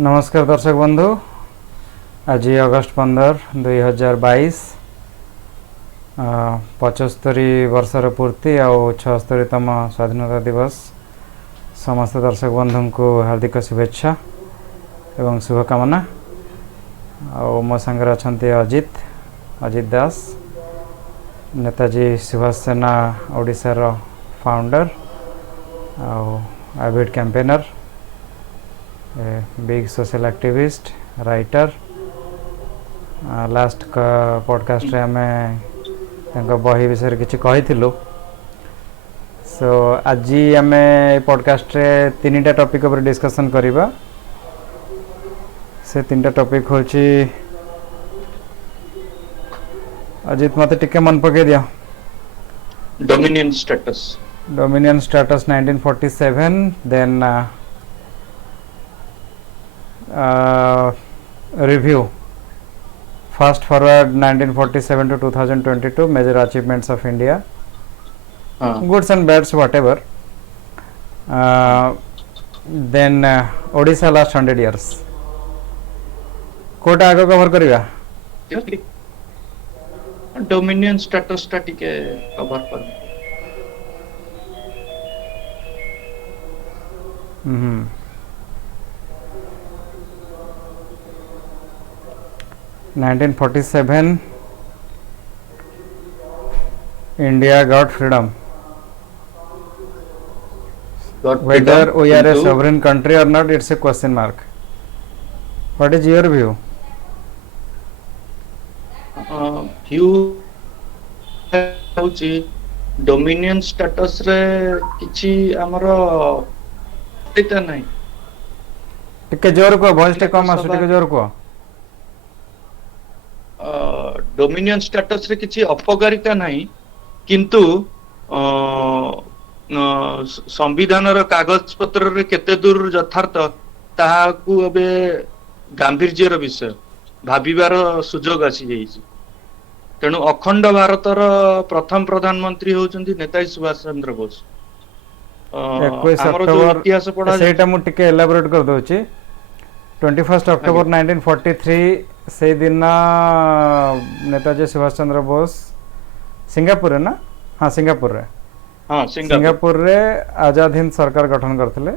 नमस्कार दर्शक बंधु। आज अगस्ट 15 2022 पचस्तरी वर्षर पूर्ति आ 76तम स्वाधीनता दिवस। समस्त दर्शक बंधु को हार्दिक शुभेच्छा एवं शुभकामना। मो सांगे अच्छा अजित दास, नेताजी सुभाष सेना ओडिशार founder avid campaigner, big social activist, writer. Last का पॉडकास्ट रे आमे बही विषय किसी कही। सो आज आम पॉडकास्ट रे तीन टा टॉपिक पर डिस्कशन करिबा। से तीन टा टॉपिक होची, अजित मते टिके मन पके दिया। Dominion status 1947, then review fast forward 1947 to 2022 major achievements of India, goods and bads whatever, then Odisha last 100 years Kota आगे कवर करिगा। डोमिनियन स्टेटस टा टिके कवर कर। 1947 India got freedom. Whether we are a sovereign country or not, it's a question mark. What is your view? View होची dominion status रे किछि हमरो इता नहीं। टिके जोर को वॉइस टे कम आसु, टिके जोर को। डोमिनियन स्टेटस रे किछि अपकारिता नहीं, किंतु संविधान रो कागज पत्र रे केते दूर यथार्थ ताहाकू अबे गांभीर्यर विषय भाबिबार सुजोग आसी जाइछि। तेणु अखंड भारतर प्रथम प्रधानमंत्री होचंती नेताजी सुभाष चंद्र बोस। 21 अक्टोबर सेटा मु टिके एलाबोरेट कर दोची। 21 अक्टोबर 1943 से दिन नेताजी सुभाष चंद्र बोस सिंगापुर ना, हाँ सिंगापुर रे, सिंगापुर रे आजाद हिंद सरकार गठन करथिले।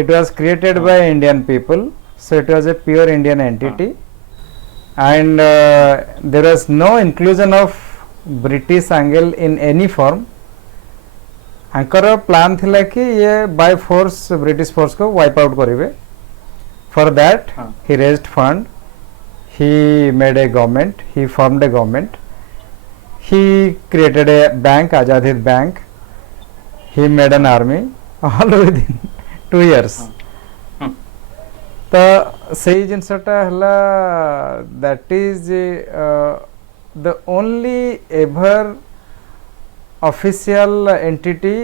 It was created by Indian people, so it was a pure Indian entity, and there was no inclusion of British angle in any form. Anchor plan थिला कि ये बाय फोर्स ब्रिटिश फोर्स को wipe out करिवे। For that he raised fund, he made a government, he formed a government, he created a bank, Azad Hind Bank, he made an army, all within 2 years. तो सही जिनसटा हला, that is the only ever official entity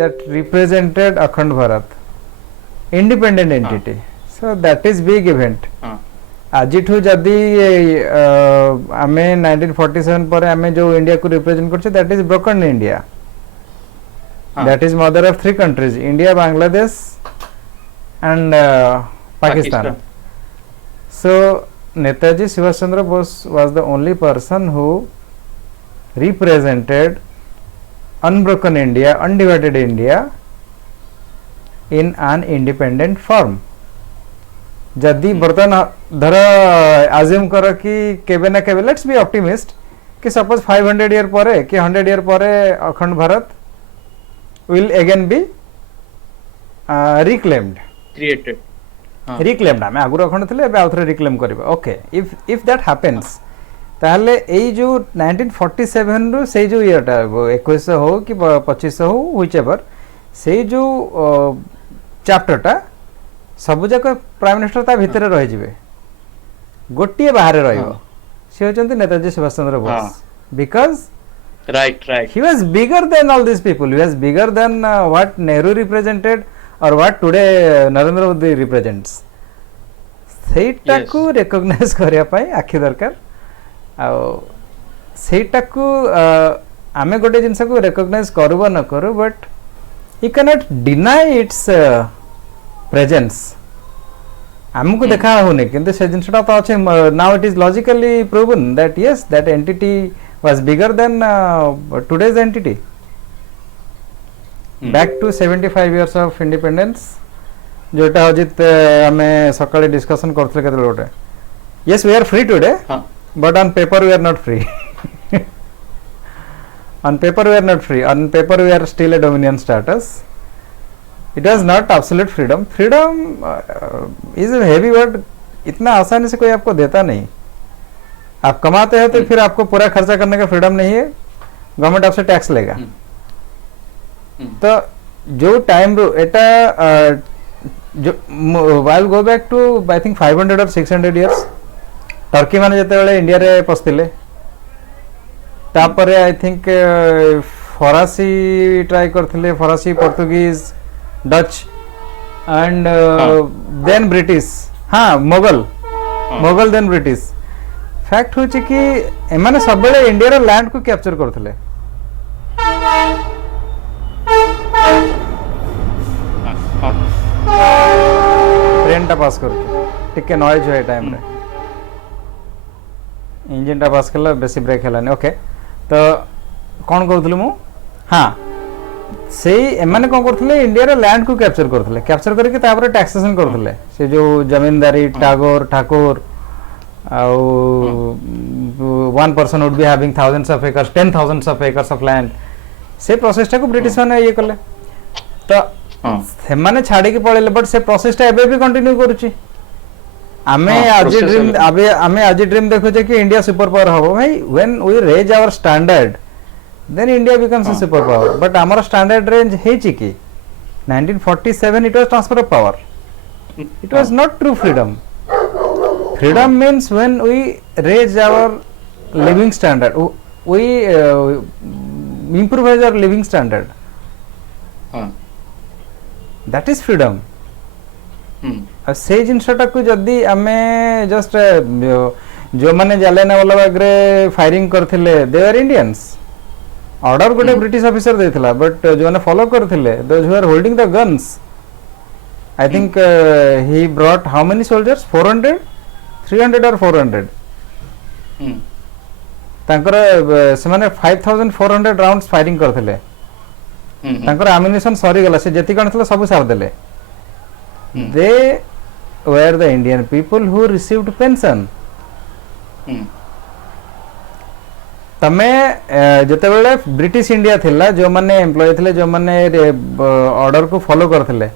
that represented Akhand Bharat, independent entity. So that is big event. आजिठू जदि आमे 1947 पर आमे जो India को represent करछे, that is broken India. That is mother of 3 countries, India, Bangladesh and Pakistan. So Netaji Subhash Chandra Bose was the only person who represented unbroken India, undivided India in an independent form. जदि बर्तन धर assume कर कि केबे ना केबे, let's be optimist कि suppose 500 year परे कि 100 ईयर परे Akhand Bharat will again be reclaimed, created, reclaimed. आमे आगुर अखंड थिले, एबे आउथरे रिक्लेम करबा। ओके, इफ दैट हैपेंस, ताहले एई जो 1947 रो से जो ईयरटा 2100 हो कि 2500 हो, व्हिच एवर, से जो चैप्टरटा सब जाक प्राइम मिनिस्टर ता भितर रहि जिवे, गोटिए बाहर रहिबो। से होचंती Netaji Subhash Chandra Bose, because right he was bigger than all these people, he was bigger than what Nehru represented or what today Narendra Modi represents. सेटा को रिकॉग्नाइज करिया पई आखि दरकार। आ सेटा को आमे गोटे जिनस को रिकॉग्नाइज करबो न करू, but you cannot deny its presence. हमको देखा होने किंतु से जिनसटा तो अच्छे now it is logically proven that yes that entity was bigger than today's entity back to 75 years of independence जोटा अजित आमे सकाळे डिस्कशन करथले केते लोटे yes we are free today but on paper we are not free on paper we are not free, on paper we are still a dominion status. It was not absolute freedom. Freedom is a heavy word. इतना आसानी से कोई आपको देता नहीं. आप कमाते हैं तो फिर आपको पूरा खर्चा करने का फ्रीडम नहीं है, गवर्नमेंट आपसे टैक्स लेगा. तो जो टाइम एटा जो while go back to I think 500 or 600 years Turkey माने जते बेले इंडिया रे पस्तिले तापरे आई थिंक फरासी ट्राई करथिले फरासी पोर्तुगीज डच एंड देन ब्रिटिश हाँ मोगल देन ब्रिटिश फैक्ट होची कि एमाने सब बेले इंडिया रे लैंड को कैप्चर करथिले ट्रेन टा पास करके टिके नॉइज होय टाइम रे इंजन टा पास करला बेसी ब्रेक हेलानी ओके तो कौन कहूँ मु हाँ से एमाने कौन करथिले इंडिया रे लैंड को कैप्चर करथिले कैप्चर करके तापर टैक्सेशन करथिले से जो जमींदारी टागोर ठाकुर आउ one person would be having thousands of acres 10,000 of acres of land से प्रोसेस टा को ब्रिटिश माने ये करले तो से माने छाड़ी के पळेले बट से प्रोसेस टा एबे भी कंटिन्यू करूची आमे आज ड्रीम देखो जे कि इंडिया सुपर पावर हो भाई when we raise our standard then India becomes a super power but आमर स्टैंडर्ड रेंज हे ची कि 1947 it was transfer of power it was not true freedom freedom means when we raise our living standard we improve our living standard that is freedom से जिनसटा को जदि आमे just जो माने जालियाना वाला बाग रे फायरिंग करथिले दे आर इंडियंस ऑर्डर गोटे ब्रिटिश ऑफिसर देथिला बट जो माने फॉलो करथिले those who are holding the guns I think he brought how many soldiers 400 300 और 400 तांकर से माने 5400 राउंड्स फायरिंग करथिले तांकर एम्युनिशन सरी गला से जति कणथिला सब सार देले they were the Indian people who received pension तमे जते बेले ब्रिटिश इंडिया थिला जो माने एम्प्लॉय थिले जो माने ऑर्डर को फॉलो करथिले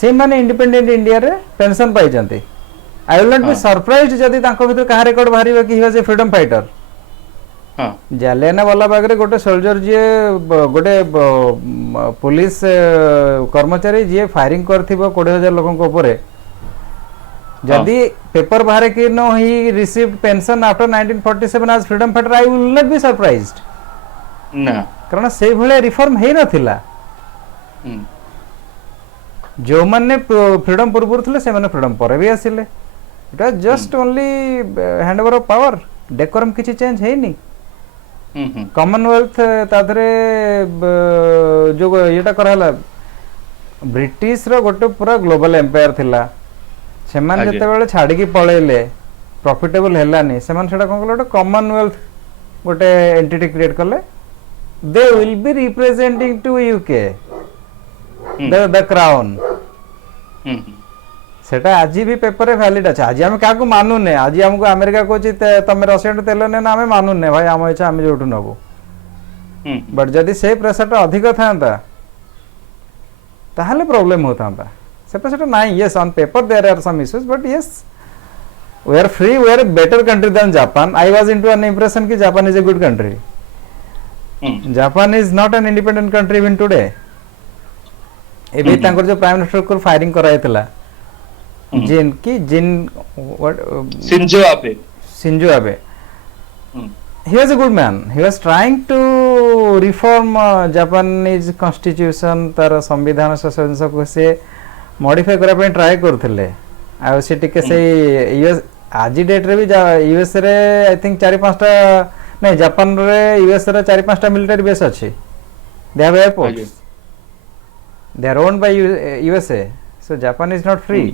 से माने इंडिपेंडेंट इंडिया रे पेंशन पाई जंती I will not be surprised जदी तांको भीतर कहा रिकॉर्ड बाहरिबा कि he was a freedom fighter Jallianwala Bagh रे गोटे सोल्जर जे गोटे पुलिस कर्मचारी जे फायरिंग करथिबो 20,000 लोगों को ऊपर जदी पेपर बाहर कि no he received pension after 1947 as freedom fighter I will not be surprised ना कारण से भले रिफॉर्म हे नथिला जो माने फ्रीडम पूर्व थिले से माने फ्रीडम पर भी आसिले it was just only handover of power decorum किछि चेंज हे नी कॉमनवेल्थ तादरे जो येटा करहला ब्रिटिश रो गोटे पूरा ग्लोबल एम्पायर थिला सेमान जते बेले छाडी की पळेले प्रॉफिटेबल हेलानी सेमान सेटा कोन गोटे कॉमनवेल्थ गोटे एंटिटी क्रिएट करले दे will be representing two UK the crown सेटा आज भी पेपर रे वैलिड अछि आज हम काको मानु ने आज हमको अमेरिका कोची तमे रशियन तेल ने ना हमें मानु ने भाई हम इच्छा हम जोटु नबो बट जदी से प्रेशर ता अधिक थांता ताहले प्रॉब्लम होतांता से प्रेशर नाही yes on paper there are some issues but yes we are free we are better country than Japan I was into an impression कि Japan is a good country Japan is not an independent country even today Abe तांकर जो prime minister को firing करायतला जिन Shinzo Abe he was a good man he was trying to reform Japanese constitution तार संविधान संशोधन को से मॉडिफाई करा पे ट्राई करथिले आ से टिके से यूएस आज डेट रे भी यूएस रे आई थिंक 4-5 टा नहीं जापान रे यूएस रे 4-5 टा मिलिटरी बेस अछि they have airports they are owned by USA so Japan is not free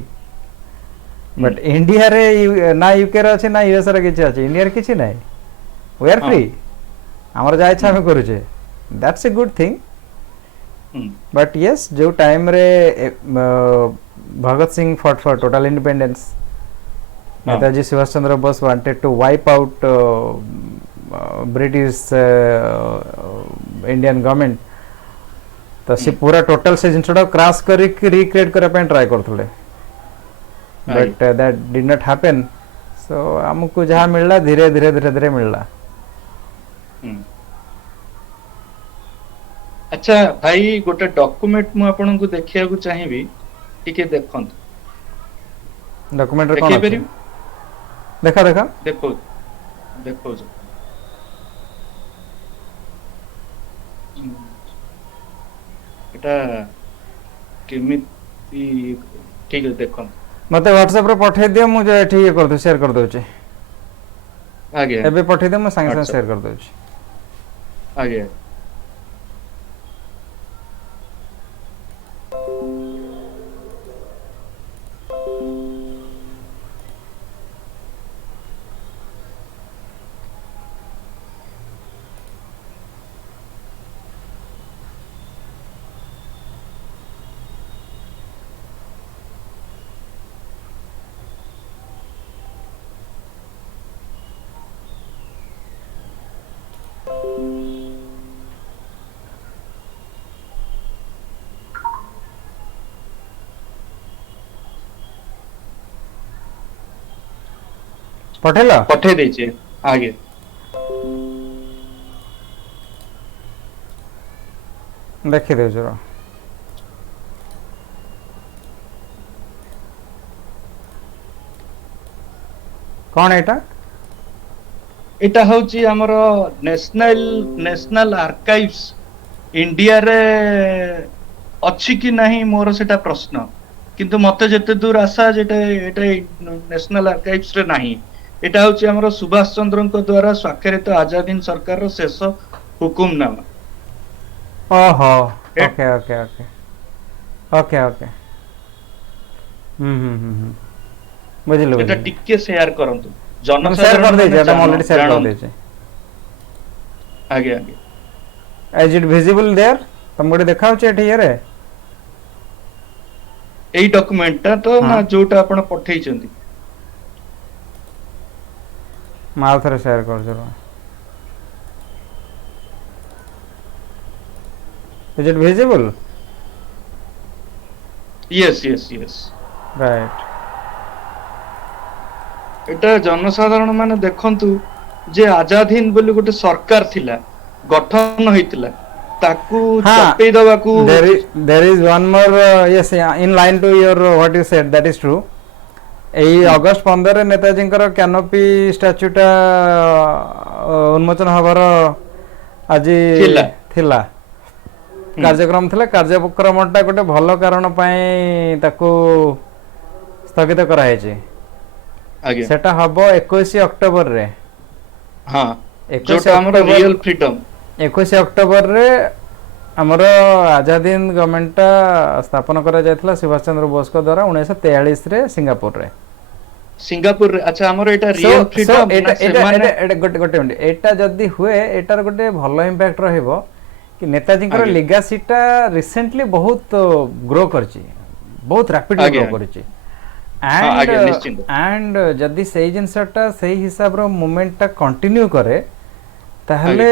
but India रे ना यूके रे अछि ना यूएस रे किछि अछि, इंडिया रे किछि नै, वी आर फ्री, हमर जा इच्छा हम करू छे, that's a good thing. But yes जो टाइम रे Bhagat Singh fought for total independence, Netaji Subhash Chandra Bose wanted to wipe out British Indian government, तो से पूरा टोटल से जिनसटा क्रैश करी रिक्रिएट करा पे ट्राई करथले, but that did not happen. So हमको जहां मिलला धीरे धीरे धीरे धीरे मिलला। अच्छा भाई गोटे डॉक्यूमेंट मु आपन को देखिया को चाहिबी, टिके देखंत डॉक्यूमेंट रे कोन अछि, देखा देखा देखो देखो जो एटा केमिति ठीक है देखो मते व्हाट्सएप रे पठे दियो, मुझे ठीक कर दो, शेयर कर दो छी आगे एबे पठे दे, मैं संगे संगे शेयर कर दो छी आगे। पठेला पठे दीजिए आगे। देखि दे जरा कौन एटा, एटा होची हमरो नेशनल आर्काइव्स इंडिया रे अछि कि नहीं मोर सेटा प्रश्न, किंतु मते जते दूर आशा जेटे एटा नेशनल आर्काइव्स रे नहीं। एटा होची हमरो सुभाष चंद्र को द्वारा स्वाक्षरित आजाद हिंद सरकार रो शेष हुकुमनामा। ओहो okay okay okay okay okay बुझिलो एटा टिके शेयर करंतु, जन शेयर कर दे जे, एटा ऑलरेडी शेयर कर दे जे आगे आगे। एज इट विजिबल देयर, तुम गोटे देखाउ छै एठी रे एई डॉक्यूमेंट ता तो ना जोटा आपण पठेई चंदी, माल थरे शेयर कर जरा। Is it visible? Yes yes yes Right. एटा जनसाधारण माने देखंतु जे आजाद हिंद बोली गोटे सरकार थिला, गठन होइतिला, ताकू चपेई दबा को। There is one more yes in line to your what you said, that is true. एई अगस्त 15 रे नेताजी कर कैनोपी स्टैच्यूटा उन्मोचन हबार आज थिला कार्यक्रम थिला, कार्यक्रमटा गोटे भल कारण पई ताकू स्थगित करा है आगे सेटा हबो 21 अक्टोबर रे। हां जोटा हमर रियल फ्रीडम 21 अक्टोबर रे हमर आजाद हिंद गवर्नमेंट स्थापन करा जायथला सुभाष चंद्र बोस को द्वारा 1943 रे सिंगापुर रे। अच्छा हमर एटा रियल फ्रीडम एटा गोटे मिनिट, एटा जदी हुए एटार गोटे भलो इंपैक्ट रहइबो कि नेताजी कर लेगासीटा रिसेंटली बहुत ग्रो करची, बहुत रैपिडली ग्रो करची, एंड जदी सेही जिंसटा सेही हिसाब रो मूवमेंट टा कंटिन्यू करे ताहले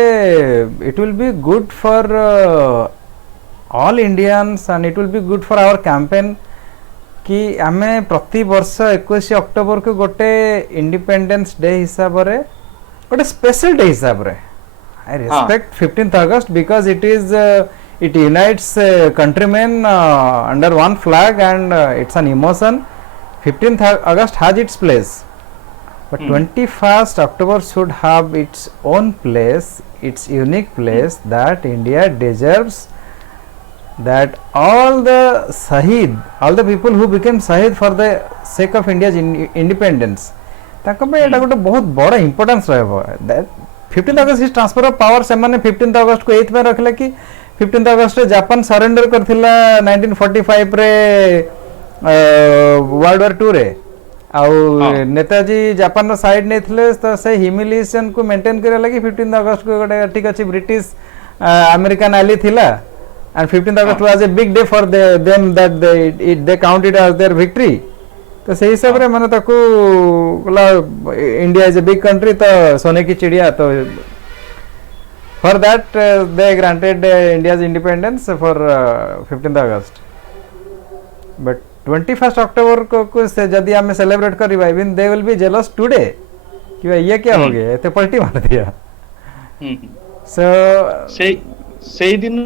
it will be good for all Indians and it will be good for our campaign कि आमे प्रति वर्ष 21 अक्टोबर को गोटे इंडिपेंडेंस डे हिसाब रे गोटे स्पेशल डे हिसाब रे। I respect 15th August because it is it unites countrymen under one flag and it's an emotion. 15th August has its place, but 21st October should have its own place, its unique place that India deserves, that all the Shahid, all the people who became Shahid for the sake of India's independence, ताको पे एटा गोटे बहुत बड़ा importance रहबो। that 15th August is transfer of power से माने 15th अगस्त को एथ में रखले कि 15th अगस्त रे जापान सरेंडर करथिला 1945 रे वर्ल्ड वॉर 2 रे, आउ हाँ। नेताजी जापान साइड नहीं थे तो से ह्यूमिलिएशन को मेंटेन करे लगी 15 अगस्त को गोटे ठीक अच्छे ब्रिटिश अमेरिकन एली थिला and 15 August was a big day for them that they count it as their victory तो से हिसाब रे माने ताको India is a big country तो सोने की चिड़िया तो for that they granted India's independence for 15 August but 21 October को से जदि हमें सेलिब्रेट करबा even they will be jealous today कि भाई ये क्या हो गया एते पलटी मार दिया सो से दिन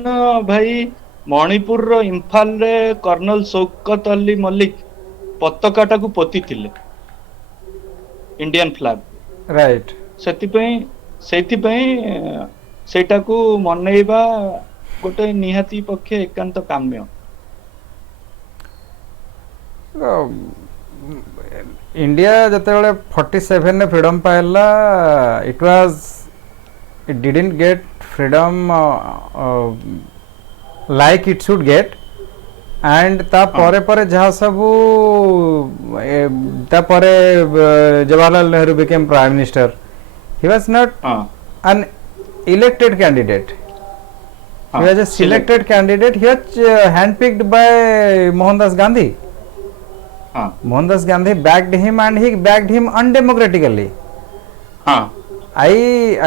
भाई मणिपुर रो इम्फाल रे कर्नल शौकत अली मलिक पताकाटा को पोती थिले इंडियन फ्लैग राइट सेति सेटा को मनेइबा गोटे निहाती पक्षे एकांत काम्य इंडिया जते 47 ने freedom Pila it was it didn't get freedom like it should get and ता परे परे जहाँ सब ता परे Jawaharlal Nehru became prime minister he was not an elected candidate he was a selected candidate he was handpicked by Mohandas Gandhi Mohandas Gandhi backed him and he backed him undemocratically I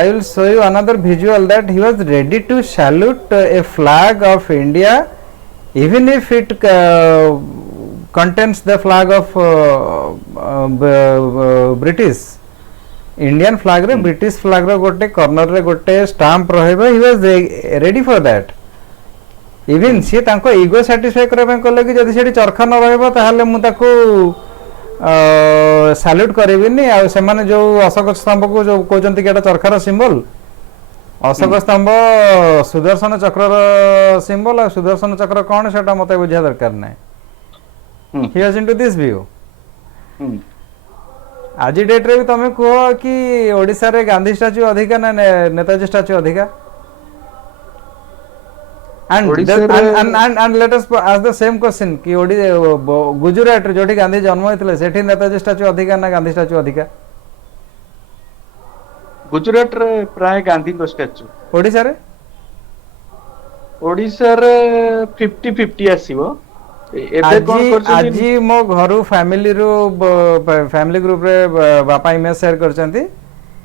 will show you another visual that he was ready to salute a flag of India even if it contains the flag of British Indian flag रे British flag रे गोटे corner रे गोटे stamp रहइबो he was ready for that even सी तांको ego satisfy करबा कले कि जदि सेठी चरखा न रहइबो ताहले मु ताको सैल्यूट करबिनी आ से माने जो अशोक स्तंभ को जो कहजंती कि एटा चरखार सिंबल अशोक स्तंभ सुदर्शन चक्र रो सिंबल आ सुदर्शन चक्र कोन सेटा मते बुझा दरकार नै he was into this view आज डेट रे भी तमे कहो कि ओडिसा रे गांधी स्टैच्यू अधिका ना नेताजी स्टैच्यू अधिका and let us ask the same question कि गुजरात रे जोठी गांधी जन्म होइतले सेठी नेताजी स्टैच्यू अधिका ना गांधी स्टैच्यू अधिका गुजरात रे प्राय गांधी को स्टैच्यू ओडिसा रे 50-50 आसीबो आज मो घर फैमिली ग्रुप रे बापा इमेज शेयर करचंती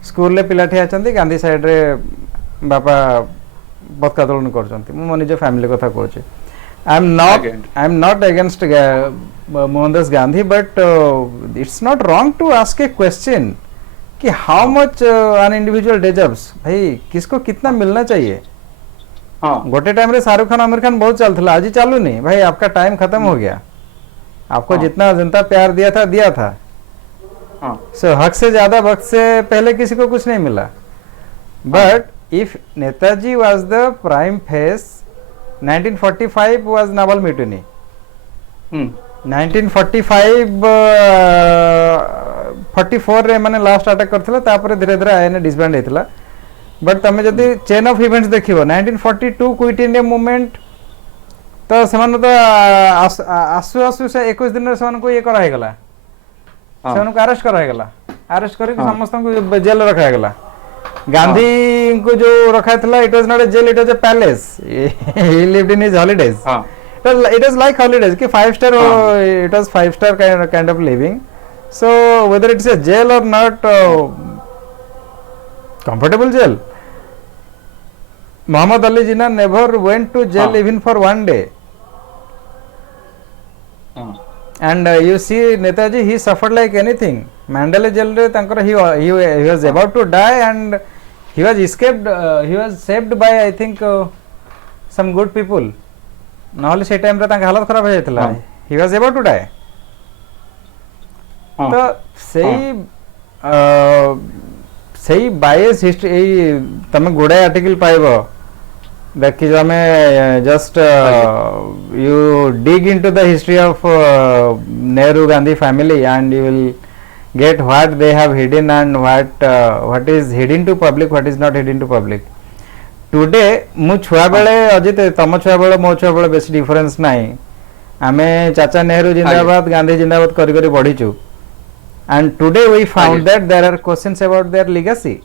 स्कूल ले पिला ठिया चंती गांधी साइड रे बापा पताका तोलन करचंती मो निज फैमिली कथा कहूची I am not against Mohandas Gandhi but it's not wrong to ask a question कि how much an individual deserves भाई किसको कितना मिलना चाहिए गोटे टाइम रे शाहरुख खान आमिर खान बहुत चलता आज चालू नहीं भाई आपका टाइम खत्म हो गया आपको जितना जनता प्यार दिया था सो हक से ज्यादा वक्त से पहले किसी को कुछ नहीं मिला but if Netaji was the prima facie 1945 was novel mutiny 1945 44 रे माने लास्ट अटैक करथिला तापर धीरे धीरे आईएनए डिसबैंड हेतला बट तमे जदि चेन ऑफ इवेंट्स देखिबो 1942 क्विट इंडिया मूवमेंट तो समान तो आसु आसु से 21 दिन रे समान को ये करा हे गला समान को अरेस्ट करा हे गला अरेस्ट करी समस्त को जेल रखा हे गला गांधी को जो रखा था it was not a jail it was a palace he lived in his holidays it was like holidays कि 5 star it was 5 star kind of living so whether it's a jail or not comfortable jail Muhammad Ali Jinnah never went to jail even for one day and you see Netaji he suffered like anything Mandalay jail re tankara he was about to die and he was escaped he was saved by I think some good people नहले से time रे तांका हालत खराब हो जायतला he was able to die तो सही बायस हिस्ट्री ए तमे गुडे आर्टिकल पाइबो देखि जो हमें just you dig into the history of Nehru Gandhi family and you will get what they have hidden and what is hidden to public what is not hidden to public today मु छुआ बेले अजित तम छुआ बेले मो छुआ बेले बेसी डिफरेंस नाही आमे चाचा नेहरू जिंदाबाद गांधी जिंदाबाद करी करी बढ़ीचु and today we found Right. that there are questions about their legacy.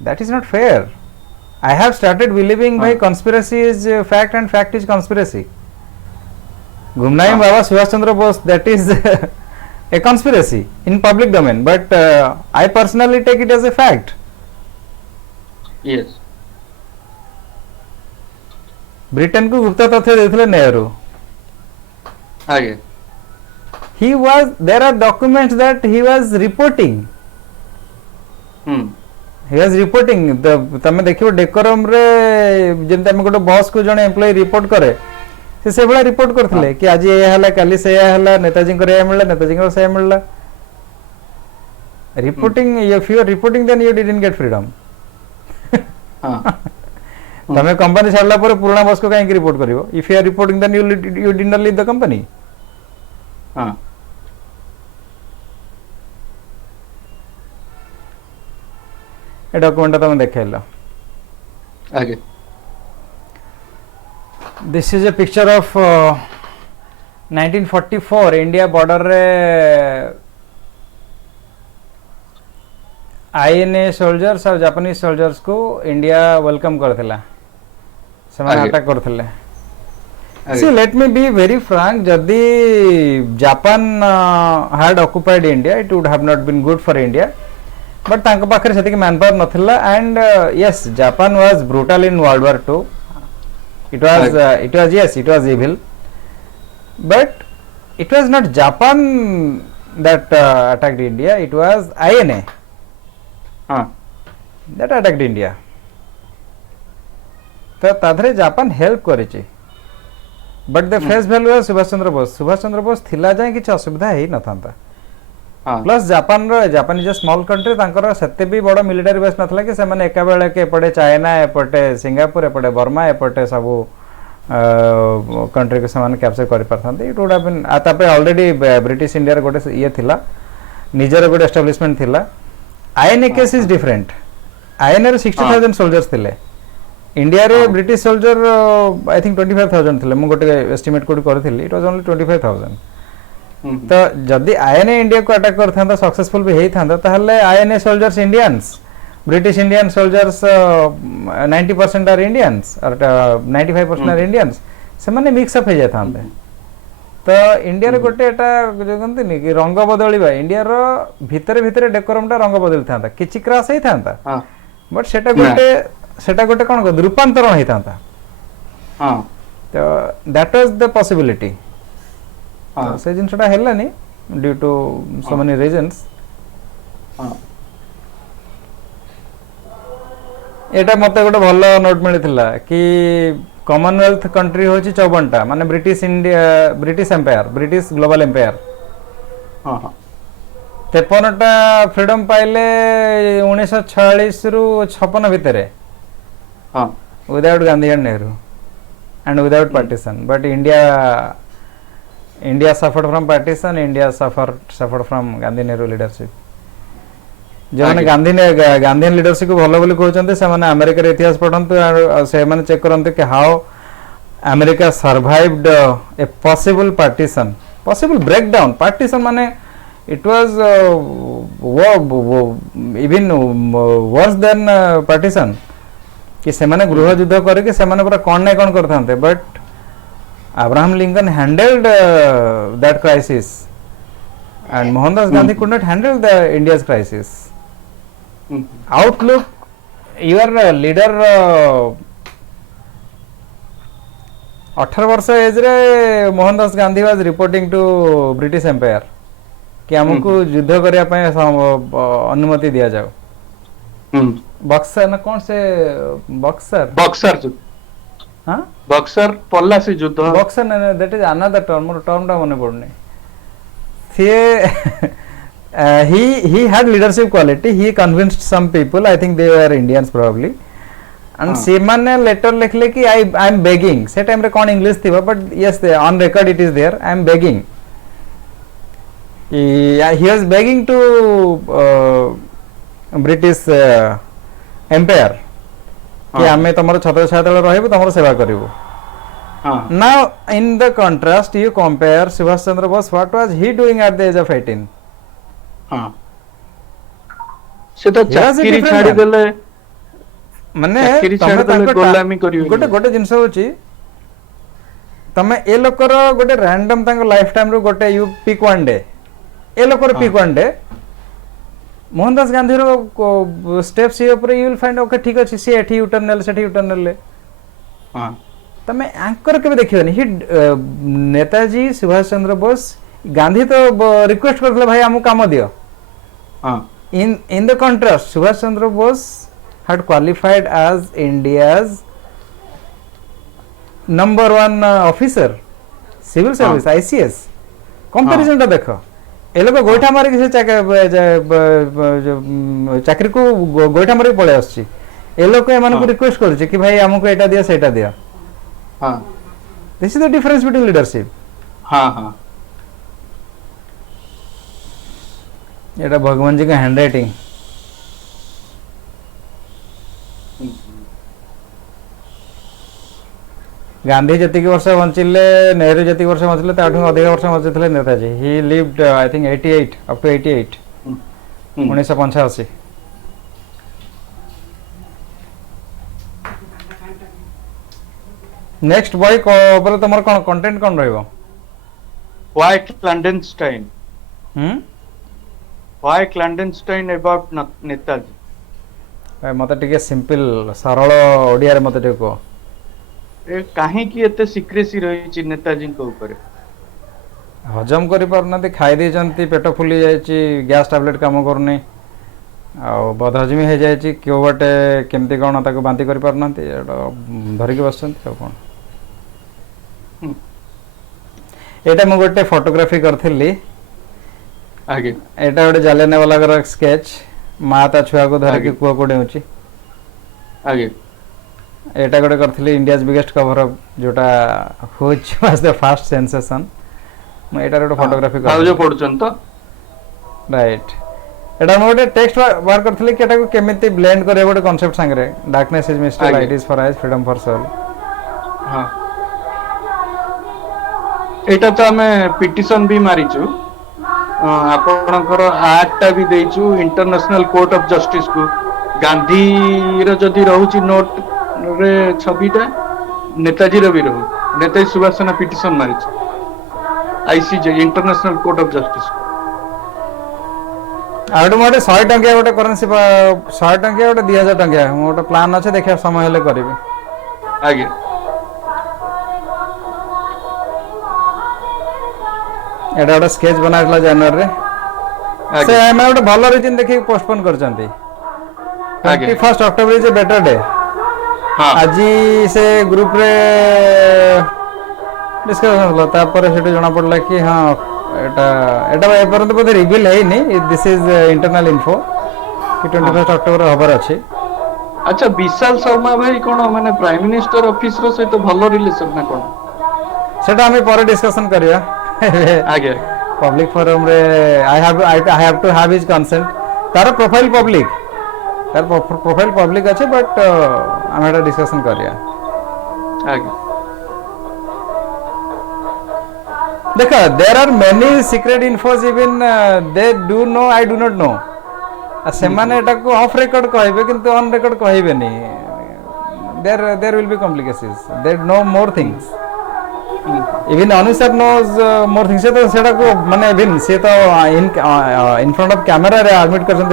That is not fair. I have started believing by conspiracy is fact and fact is conspiracy. Gumnaim Baba Subhash Chandra Bose, that is a conspiracy in public domain, but I personally take it as a fact. Yes. Britain को गुप्त तथ्य देथिले नेहरू. आगे. He was, there are documents that he was reporting. He was reporting. तमे देखिबो decorum रे जेंते हम गोटे boss को जने एम्प्लॉय रिपोर्ट करे से बड़ा रिपोर्ट करथिले कि आज ये हला काली से हला नेताजी को रे मिलला नेताजी को से मिलला. Reporting, if you are reporting then you didn't get freedom. तमे कंपनी छाड़ला पर पुराना बॉस को काहे report करिवो. If you are reporting then you did not leave the company. हाँ. ए डॉक्यूमेंट तमे देखैला. आगे. This is a picture of 1944 India border रे INA soldiers और Japanese soldiers को India welcome करथिला. ସେମାନେ आगे. attack करथिले. आगे. See, let me be very frank, जदि Japan had occupied India, it would have not been good for India. But तांको पाखरे सेतिक manpower नथिला, and yes, Japan was brutal in World War II. It was yes, it was evil, but it was not Japan that attacked India. It was INA that attacked India. तो ताधरे Japan help करिछि, but the face value of Subhash Chandra Bose. Subhash Chandra Bose थिला जाय किछ असुविधा हेई नथांता. Plus Japan is a small country, तांकर सेते भी बड़ मिलिटरी बेस नथला कि से माने एका बेले के एपटे चाइना, एपटे सिंगापुर, एपटे बर्मा, एपटे सब कंट्री को से माने कैप्चर करि परथांते. इट वुड हैव बीन तापे ऑलरेडी ब्रिटिश इंडिया रे गोटे ये थिला, निजर गोटे एस्टैब्लिशमेंट थिला. INA case is different. INA रे 60000 सोल्जर्स थिले. इंडिया रे ब्रिटिश सोल्जर आई थिंक 25000 थिले. मु गोटे एस्टिमेट कोड करथिली. It was only 25000. तो जदि आईएनए इंडिया को अटैक करथांता, सक्सेसफुल भी हेई थांता, ताहले INA soldiers Indians, British Indian soldiers 90% are Indians और 95% आर इंडियंस, से माने मिक्स अप हे जाथांते. तो इंडिया रे गोटे एटा जो कहंती नि कि रंग बदलिबा, इंडिया रो भितरे भितरे डेकोरम टा रंग बदल थांता, किछि क्रॉस हेई थांता, बट सेटा गोटे कोन रूपांतरण हेई थांता. तो दैट वाज द पॉसिबिलिटी. से जिनसटा हेलानी due to so many reasons. एटा मते गोटे भल नोट मिलिथिला कि कॉमनवेल्थ कंट्री होची 54टा, माने British India, British empire, British global empire 53टा फ्रीडम पाइले 1946 रु 56 भितरे, without Gandhi and Nehru and without partition. But India suffered from partition. India suffered from Gandhi Nehru leadership. जो माने गांधी लीडरशिप को भलो बोली कहउचंते, से माने अमेरिका रे इतिहास पढंतु और से माने चेक करंतु कि how America survived a possible partition, possible breakdown. Partition माने it was even worse than partition, कि से माने गृह युद्ध करके से माने पूरा कोन नै कोन करथांते. But Abraham Lincoln handled that crisis, and Mohandas Gandhi could not handle the India's crisis. Outlook, your leader 18 वर्ष एज रे Mohandas Gandhi was reporting to British empire कि हमको युद्ध करया पय अनुमति दिया जाओ. बक्सर ना कौन से बक्सर जो हाँ बक्सर पल्लासी युद्ध. बक्सर ना दैट इज अनदर टर्म टा मने पड़ने. he had leadership quality. He convinced some people, I think they were Indians probably, and semane letter लिखले कि I am begging. से टाइम रे कौन इंग्लिश थी, but yes, on record it is there. I am begging. He was begging to British empire कि आमे तमरो छत्र छायातले रहबो, तमरो सेवा करिवो. Now in the contrast you compare Subhash Chandra Bose, what was he doing at the age of 18? हाँ से तो He was a चाकरी different छाड़ी man. देले ମାନେ ଚାକିରି ତମେ ଛାଡ଼ିଦେଲେ ତାଙ୍କ ଗୋଲାମୀ କରିବେନି। ଗୋଟେ ଗୋଟେ ଜିନିଷ ହଉଛି ତମେ ଏ ଲୋକର ଗୋଟେ ରାଣ୍ଡମ ତାଙ୍କ ଲାଇଫ ଟାଇମ ରୁ ଗୋଟେ ୟୁ ପିକ୍ ୱାନ୍ ଡେ ଏ ଲୋକର ହଁ। Pick one day Mohan Das ଗାନ୍ଧୀର ଷ୍ଟେପ୍ସ ଇଏ ଉପରେ ୟୁ ୱିଲ୍ ଫାଇଣ୍ଡ ଓକେ ଠିକ ଅଛି ସିଏ ଏଠି ୟୁଟର୍ନ ନେଲେ ସେଠି ୟୁଟର୍ନ ନେଲେ ହଁ ତମେ ଆଙ୍କର କେବେ ଦେଖିବନି ହି ନେତାଜୀ ସୁଭାଷ ଚନ୍ଦ୍ର ବୋଷ ଗାନ୍ଧୀ ତ ରିକ୍ୱେଷ୍ଟ କରିଥିଲେ ଭାଇ ଆମକୁ କାମ ଦିଅ ହଁ in the contrast Subhash Chandra Bose had qualified as India's number one officer civil service ICS comparison टा देखो ए लोग गोइठा मारे कि से चाकरी को गोइठा मारे पळे आछी ए लोग एमान को रिक्वेस्ट करछि कि भाई हमको एटा दिया सेटा दिया हाँ this is the difference between leadership हाँ हाँ एटा भगवान जी का हैंडराइटिंग गांधी जतिक वर्ष बंचिले नेहरू जतिक वर्ष बंचिले ताठू अधिक वर्ष बंचिले Netaji he lived I think 88 up to 88 1985 next boy बोले तुम कौन कंटेंट कौन रहइबो व्हाई क्लैंडेनस्टाइन हम व्हाई क्लैंडेनस्टाइन अबाउट नेताजी भाई मते टिके सिंपल सरल ओडिया रे मते टिके को ए काहे की एते सिक्रेसी रही नेताजी को ऊपर हजम करि पारना खाई दे जंती पेट फुली जायछि गैस टैबलेट काम करनी आ बदहजमी हो जायछि क्यों बटे केमती कोन ताको बांती करि पारनांती एटा धरिक बसचंती आ कोन एटा मु गोटे फोटोग्राफी करथिली आगे एटा गोटे जालियाना वाला कर स्केच माता छुआ को धर के कुआ कोडे होची आगे एटा गोटे करथिली इंडियाज बिगेस्ट कवर अप जोटा which was the first sensation म एटा गोटे फोटोग्राफी कर जो पढुचन तो राइट एटा म गोटे टेक्स्ट वार करथिली कि एटा को केमिति ब्लेंड करे गोटे कांसेप्ट संगरे darkness is mister light is for eyes freedom for soul हां एटा तो हमें पिटिशन भी मारिचु आपणकर आर्टटा भी देइचु इंटरनेशनल कोर्ट ऑफ जस्टिस को गांधी रो जदी रहउची नोट रे छबिटा नेताजी रो भी रहउ नेताजी सुभाष चंद्र पिटिशन मारिचु ICJ international court of justice आउट मोटे 100 टंकिया गोटे करेंसी 100 टंकिया गोटे 2000 टंकिया मोटे प्लान अछि देखिया समय हेले करबे आगे एटा गोटे स्केच बनाइला जनवरी रे से हम गोटे भलो रीजन देखि पोस्टपोन करचंती 21 October is a better day हां आज से ग्रुप रे डिस्कशन हलो तापर सेटे जणा पड़ला कि हां एटा एटा एपर्यंत बोधे रिवील है नहीं दिस इज इंटरनल इन्फो कि 21 अक्टोबर हबर अछि अच्छा विशाल शर्मा भाई कोन माने प्राइम मिनिस्टर ऑफिस रो से तो भलो रिलेशन ना कोन सेटा हमें पर डिस्कशन करिया आगे पब्लिक फोरम रे I have to have his consent तार प्रोफाइल पब्लिक अछि बट हम एटा डिस्कशन करिया आगे देखो there are many secret infos even they do know I do not know से माने एटा को ऑफ रिकॉर्ड कहबे किंतु ऑन रिकॉर्ड कहबे नी there will be complications they know more things even Anu sir knows more things तो सेटा को माने इवन से तो इन फ्रंट ऑफ कैमरा रे एडमिट करछन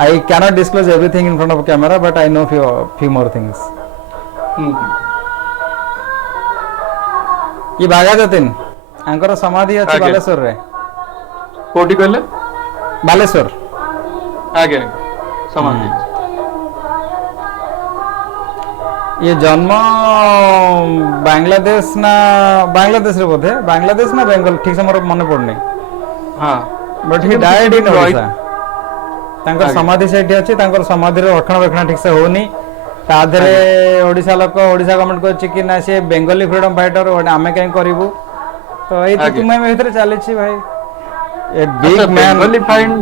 I can not disclose everything in front of camera but I know few more things ये बागा Jatin Anchor समाधि अछि बालेश्वर रे कोठी कहले बालेश्वर आगे समाधि ये जन्म बांग्लादेश ना बांग्लादेश रे बोधे बांग्लादेश ना बेंगल ठीक से मोर मन पड़ने हां but he died in Odisha तांकर समाधि सेठी अछि तांकर समाधि रे रक्षणाबेक्षण ठीक से होनी ताधरे ओडिशा लोक ओडिशा गवर्नमेंट को कि ना से बेंगली फ्रीडम फाइटर आमे कहीं करिवु तो ए तुमे में भीतर चले छी भाई a big man Bengali fine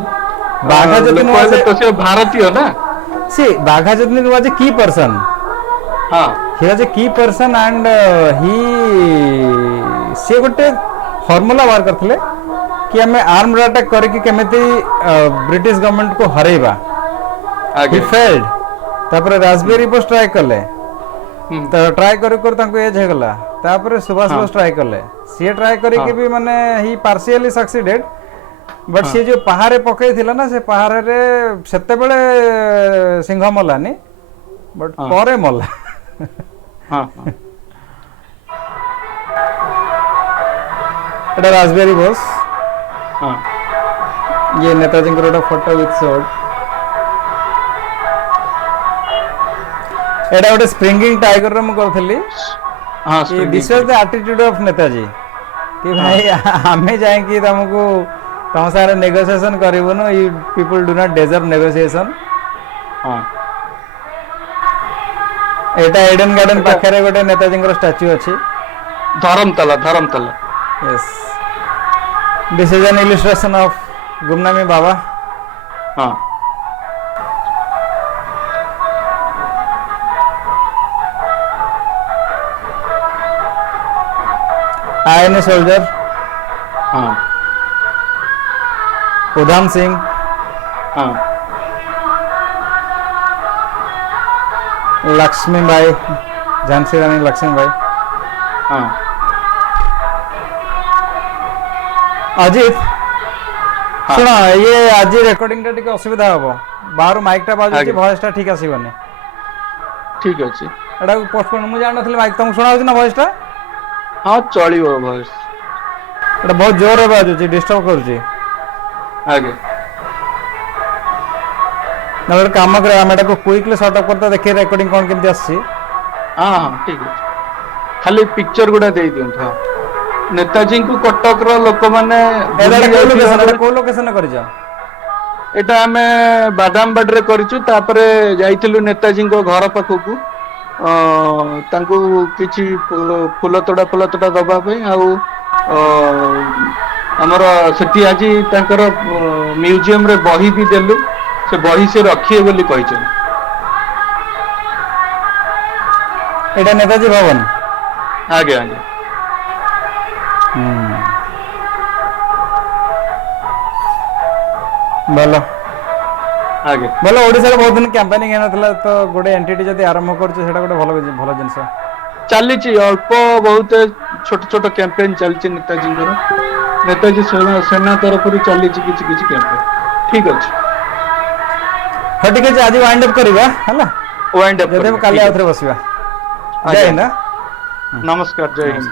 Bagha Jatin was तो से भारतीय ना सी बाघा जतिन वाज ए की पर्सन हां he was a key person and he से गोटे फार्मूला वार करथले कि हमें आर्म्ड अटैक करके केमिति ब्रिटिश गवर्नमेंट को हरेबा ही फेल्ड तापर रास्पबेरी बोस ट्राई कले तो ट्राई कर तांको एज हे गला तापर सुभाष बोस ट्राई कले सी ट्राई करके भी माने ही पार्शियली सक्सीडेड बट सी जो पहाड़े पकई थिला ना से पहाड़ रे सेते बेले सिंह मलानी बट परे मला हां एटा रास्पबेरी बोस हां ये नेताजी को फोटो विथ शॉट एटा गोटे स्प्रिंगिंग टाइगर रे म करथली हां कि this was the attitude of Netaji कि भाई हमें जाए कि तुमको तुम सारे नेगोशिएशन करिवनो you people do not deserve negotiation हां एटा एडन गार्डन पाखरे गोटे नेताजी को स्टैच्यू अछि Dharmatala yes this is an illustration of Gumnami Baba हां आईएनए सोल्जर हां उधम सिंह हां लक्ष्मीबाई झांसी रानी लक्ष्मीबाई हां अजित सुन ये आज रेकर्डिंग टा टिके असुविधा हबो बाहर माइक टा बाजुची वॉइस टा ठीक आसीबनी ठीक अछि एटा पोस्टपोन मु जान नथले माइक तुम सुना होछि ना वॉइस टा हां चलिबो वॉइस एटा बहुत जोर रे बाजुची डिस्टर्ब करूची आगे नगर काम करे हम एटा को क्विकली शॉर्ट अप करता देखि रेकॉर्डिंग कोन केमति आसी हां हां ठीक अछि खाली पिक्चर गुडा देई दियन हां नेताजी को कटक रो लोक माने को लोकेशन कर जा एटा हमें बादामबाड़ी रे करिछु तापरे जाइथिलु नेताजी को घर पाखकू तांको किछि फूल तोड़ा दबा पे आउ हमर सेठी आजी तांकर म्यूजियम रे बही भी देलु से बही से रखिए बोली कहिछन एटा नेताजी भवन आगे आगे बोलो आगे बोलो ओडिसा रे बहुत दिन कैंपेनिंग हेना थला तो गोटे एंटिटी जदी आरंभ करछ सेटा गोटे भलो जिंस चली अल्प बहुत छोट छोट कैंपेन चलछि नेताजी सेना तरफ चली किछि कैंपेन ठीक अछि हाँ ठीक है आज वाइंड अप करवा हला वाइंड अप जदे काली आउथरे बसिवा जय हिंद नमस्कार जय हिंद।